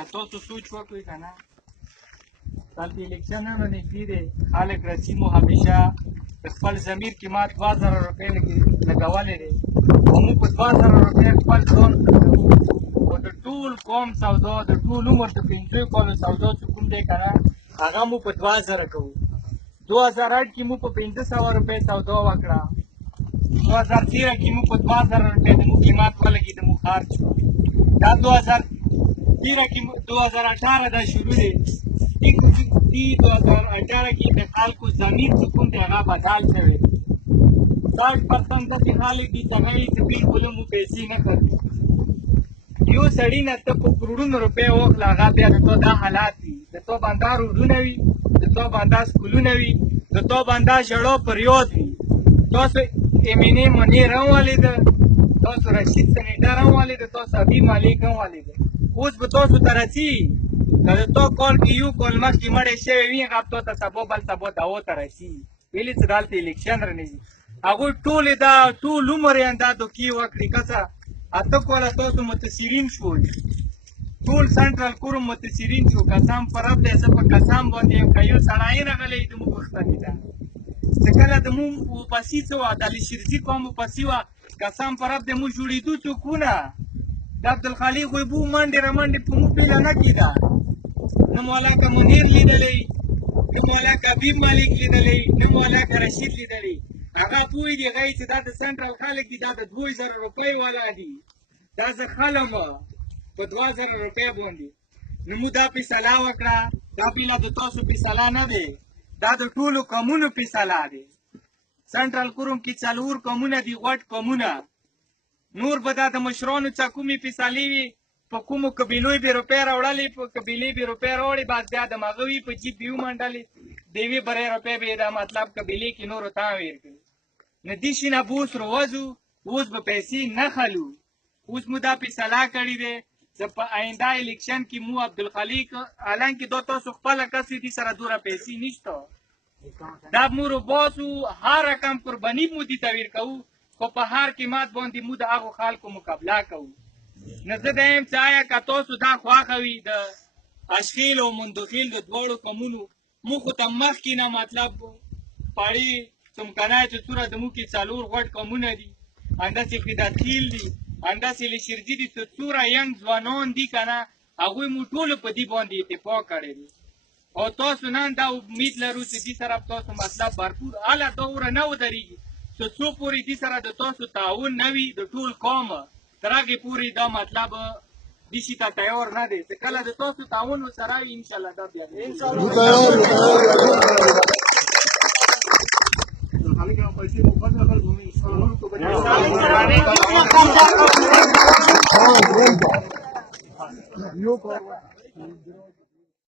که تاسو سوچ وکړئ که نه دلته الیکشنونه نږدې دی خلک رسي مو همیشه د خپل ضمیر قیمت 2000 روپۍ لګولی دی او موږ په 2000 روپۍ خپل ځان خو د ټول قوم سودا د ټول عمر د 5 کالو سودا چې کوم دی که نه هغه مو په 2000 کوو 2008 کې مو په 500 روپۍ سودا وکړه 2013 کې مو په 2000 روپۍ د مو قیمت ولګېد مو خرج شو دا 2013 کې 2018 دا شروع دی 2018 کې د خلکو ضمیر چې کوم دی هغه بدل شوی دی 60% داسې خلک دي چې هغه وایي چې بالکل مو پیسې نه خرڅوي یو سړي نه ته په کروڑونو روپۍ واخله هغه بیا د تو دا حالات وي د تو باندې روډونه وي د تو باندې سکولونه وي د تو باندې ژړو پریود وي تاسو امینې منیر هم والده تاسو رشید سنیټر هم والده تاسو حبیب مالک هم والده اوس به تاسو ته رسي که د تو کال کې یو کال مخکې مړی شوی وي هغه به تو ته سبا بل سبا دعوو ته رسي ویلې چې دلته الیکشن رانیږي هغوی ټولې دا ټول عمر یې دا دوکې وکړي که څه اته کاله تاسو متاثرین شول ټول سنټرل کورم متاثرین شو قسم پر رب دی زه په قسم باندې یم که یو سړی راغلی د موږ پښتنې ده چې کله د موږ واپسي څه وه د علیشرزي قوم واپسي وه قسم پر رب دی موږ جوړېدو څوکونه د عبدالخالق غیبو منډې رامنډې په موږ پیله نه کېده نه مو هلکه منیر لیدلی نه مو هلکه حبیب مالک لیدلی نه مو هلکه رشید لیدلی هغه پوه دي هغه چې دا د سنټرل خلک دي دا د 2000 روپۍ والا دي دا زه خلم په 2000 روپۍ باندې نو موږ دا فیصله وکړه دا بیله د تاسو فیصله نه دی دا د ټولو قومونو فیصله دی سنټرل کوروم کې 4 قومونه دي غټ قومونه نور به دا د مشرانو څخه کومې فیصلې وي په کومو قبیلو یې بې روپۍ راوړلې په قبیلې بې روپۍ راوړې بعد بیا د مغه وي په جیب یې ومنډلې د یوې برۍ روپۍ به یې دا مطلب قبیلې کې نورو ته ویر کړي نه دې شي نه به اوس رووځو اوس به پیسې نه خلو اوس مو دا فیصله کړې دی چې په آینده الیکشن کې مو عبدالخالق حالانکې دا تاسو خپله کس دي سره دوره پیسې نشته دا مو روباسو هر رقم قرباني مو دي ته ویر کوو خو په هر قیمت باندې مو د هغو خلکو مقابله کوو نه زه دا یم چې آیا که تاسو دا خوښه وي د اشخیل او مندخیل د دواړو قومونو مو خو ته مخکې نه مطلب پاړې څمکنی چې څومره زموږ کې 4 غټ قومونه دي همداسې فداتخیل دي همداسې لیشرزي دي چې څومره ینګ ځوانان دي که نه هغوی مو ټولو په دې باندې اتفاق کړی دی او تاسو نن دا امید لرو چې دې سره تاسو مطلب بھرپور هله دوره نه ودرېږي چې څو پورې دې سره د تاسو تعاون نه وي د ټول قوم تر هغې پورې دا مطلب دې شي ته تیار نه دی چې کله د تاسو تعاون ورسره وي انشاءالله دا بیا دی